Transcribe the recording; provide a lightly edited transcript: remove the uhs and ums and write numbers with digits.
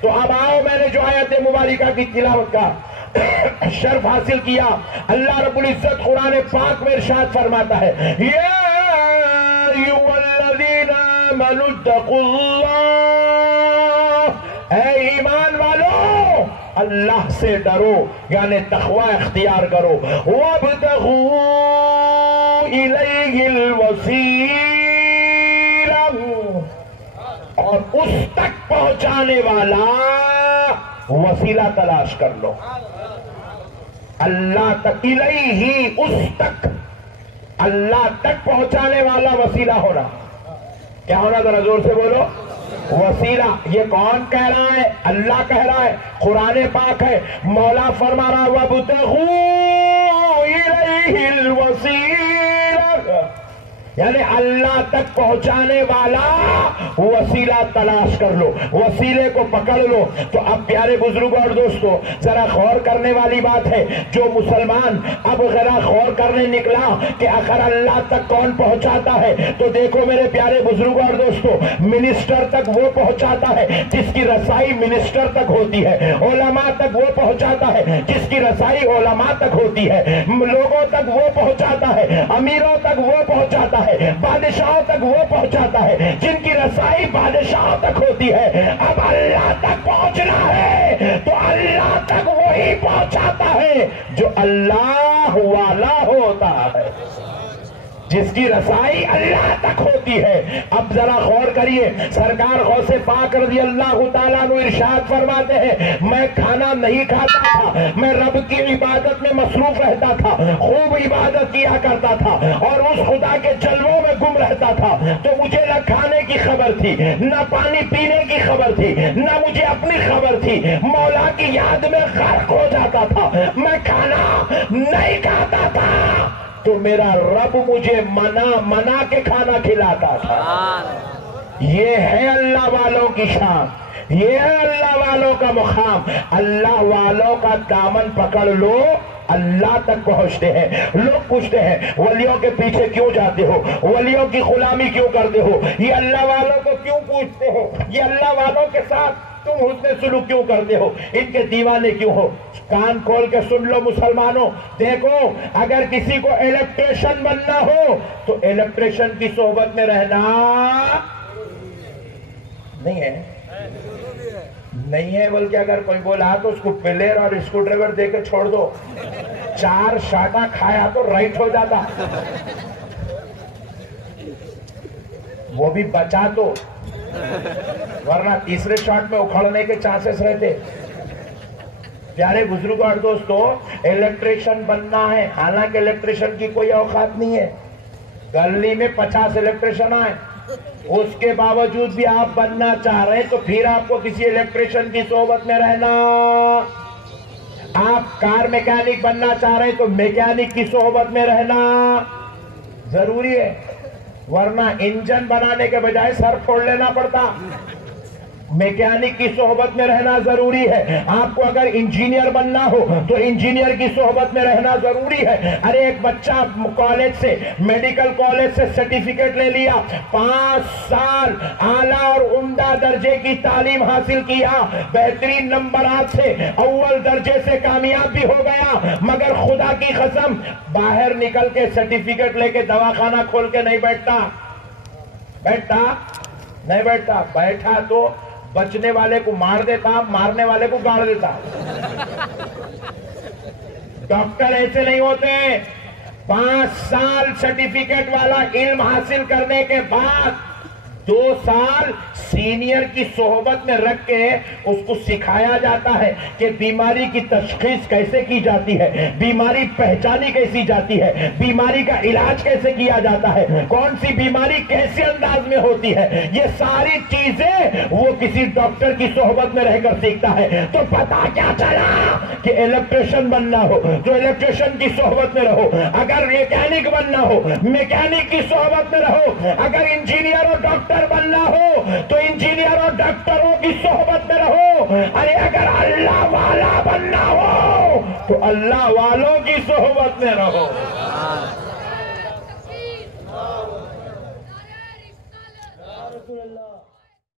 تو اب آؤ، میں نے جو آیت مبارکہ کی تلاوت کا شرف حاصل کیا، اللہ رب العزت قرآن پاک میں ارشاد فرماتا ہے یا ایھا الذین آمنوا اتقوا اللہ، اے ایمان والو اللہ سے ڈرو، یعنی تقوی اختیار کرو، وابتغوا الیہ الوسیلہ، اور اس تک پہنچانے والا وسیلہ تلاش کر لو، اللہ تک، الیہ، اس تک، اللہ تک پہنچانے والا وسیلہ ہونا، کیا ہونا؟ ذرا زور سے بولو، وسیلہ۔ یہ کون کہہ رہا ہے؟ اللہ کہہ رہا ہے، قرآن پاک ہے، مولا فرما رہا وَابْتَغُوا إِلَيْهِ الْوَسِيلَةَ، یعنی اللہ تک پہنچانے والا وسیلہ تلاش کر لو، وسیلے کو پکڑ لو۔ تو اب پیارے بزرگوں اور دوستو، ذرا غور کرنے والی بات ہے، جو مسلمان اب ذرا غور کرنے نکلا کہ آخر اللہ تک کون پہنچاتا ہے، تو دیکھو میرے پیارے بزرگوں اور دوستو، منسٹر تک وہ پہنچاتا ہے جس کی رسائی منسٹر تک ہوتی ہے، علماء تک وہ پہنچاتا ہے جس کی رسائی علماء تک ہوتی ہے، لوگوں تک وہ پہنچاتا ہے، امیروں تک وہ پہنچاتا ہے، بادشاہوں تک وہ پہنچاتا ہے جن کی رسائی بادشاہوں تک ہوتی ہے۔ اب اللہ تک پہنچنا ہے تو اللہ تک وہی پہنچاتا ہے جو اللہ والا ہوتا ہے، جس کی رسائی اللہ تک ہوتی ہے۔ اب ذرا غور کریے، سرکار غوث پاک رضی اللہ تعالیٰ عنہ ارشاد فرماتے ہیں میں کھانا نہیں کھاتا تھا، میں رب کی عبادت میں مصروف رہتا تھا، خوب عبادت کیا کرتا تھا اور اس خدا کے جلووں میں گم رہتا تھا، تو مجھے نہ کھانے کی خبر تھی، نہ پانی پینے کی خبر تھی، نہ مجھے اپنی خبر تھی، مولا کی یاد میں غرق ہو جاتا تھا، میں کھانا نہیں کھاتا تھا تو میرا رب مجھے منا کے کھانا کھلاتا تھا۔ یہ ہے اللہ والوں کی شان، یہ ہے اللہ والوں کا مقام۔ اللہ والوں کا دامن پکڑ لو، اللہ تک پہنچتے ہیں۔ لوگ پوچھتے ہیں ولیوں کے پیچھے کیوں جاتے ہو، ولیوں کی غلامی کیوں کرتے ہو، یہ اللہ والوں کو کیوں پوچھتے ہو، یہ اللہ والوں کے ساتھ تم حسن سلوک کیوں کرتے ہو، ان کے دیوانے کیوں ہو؟ کان کھول کے سن لو مسلمانوں، دیکھو اگر کسی کو الیکٹریشن بننا ہو تو الیکٹریشن کی صحبت میں رہنا نہیں ہے، نہیں ہے، بلکہ اگر کوئی بولا تو اس کو پلیر اور اسکرو ڈرائیور دے کے چھوڑ دو، 4 شاٹا کھایا تو رائٹ ہو جاتا، وہ بھی بچا تو، ورنہ تیسرے شاٹ میں اکھڑنے کے چانسز رہتے۔ پیارے بزرگوں اور دوستو، الیکٹریشن بننا ہے، حالانکہ الیکٹریشن کی کوئی اوقات نہیں ہے، گلی میں 50 الیکٹریشن آئے، اس کے باوجود بھی آپ بننا چاہ رہے ہیں تو پھر آپ کو کسی الیکٹریشن کی صحبت میں رہنا، آپ کار میکینک بننا چاہ رہے ہیں تو میکینک کی صحبت میں رہنا ضروری ہے، ورنہ انجن بنانے کے بجائے سر پھوڑ لینا پڑتا۔ میکینک کی صحبت میں رہنا ضروری ہے۔ آپ کو اگر انجینئر بننا ہو تو انجینئر کی صحبت میں رہنا ضروری ہے۔ ارے ایک بچہ کالج سے، میڈیکل کالج سے سرٹیفکیٹ لے لیا، 5 سال اعلیٰ اور عمدہ درجے کی تعلیم حاصل کیا، بہترین نمبرات سے اول درجے سے کامیاب بھی ہو گیا، مگر خدا کی قسم باہر نکل کے سرٹیفکیٹ لے کے دواخانہ کھول کے نہیں بیٹھتا نہیں بیٹھتا، بیٹھا تو بچنے والے کو مار دیتا، مارنے والے کو گاڑ دیتا۔ ڈاکٹر ایسے نہیں ہوتے۔ 5 سال سرٹیفکیٹ والا علم حاصل کرنے کے بعد 2 سال سینئر کی صحبت میں رکھ کے اس کو سکھایا جاتا ہے کہ بیماری کی تشخیص کیسے کی جاتی ہے، بیماری پہچانی کیسی جاتی ہے، بیماری کا علاج کیسے کیا جاتا ہے، کون سی بیماری کیسے انداز میں ہوتی ہے، یہ ساری چیزیں وہ کسی ڈاکٹر کی صحبت میں رہ کر سیکھتا ہے۔ تو پتا کیا چلا کہ الیکٹریشین بننا ہو تو الیکٹریشین کی صحبت میں رہو، اگر میکینک بننا ہو میکینک کی صحبت میں رہو، اگر انجینئر اور ڈاکٹر بننا ہو تو انجینئر اور ڈاکٹروں کی صحبت میں رہو، ارے اگر اللہ والا بننا ہو تو اللہ والوں کی صحبت میں رہو۔